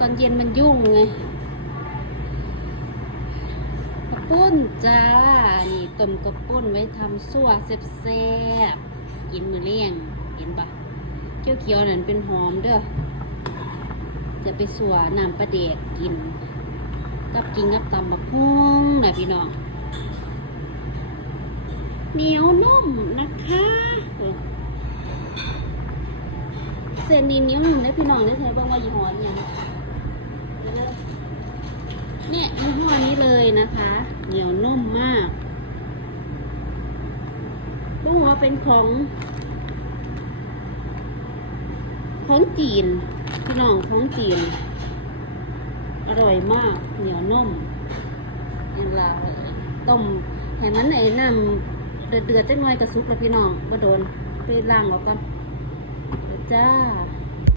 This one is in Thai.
ตอนเย็นมันยุ่งไงกระปุ้นจ้า นี่ต้มกระปุ้นไว้ทำซั่วแซ่บๆกินมือเลี้ยงเห็นปะเขียวๆนั่นเป็นหอมเด้อ จะไปสัวน้ำปลาเดกกิน กับกินกับตำบักหุ่งนะพี่น้องเหนียวนุ่มนะคะเส้นนี้เหนียวนุ่มเลยพี่น้องได้ใช้บ้างว่ายี่ห้อเนี่ยง เนี่ยยี่ห้อนี้เลยนะคะ เหนียวนุ่มมากรู้ว่าเป็นของ ของจีน พี่น้องของจีน อร่อยมาก เหนียวนุ่มเวลาต้มให้มันไอ้น้ำเดือดๆจังหน่อยกระซุกแล้วพี่น้องบ่โดนไปล้างออกก่อนจ้า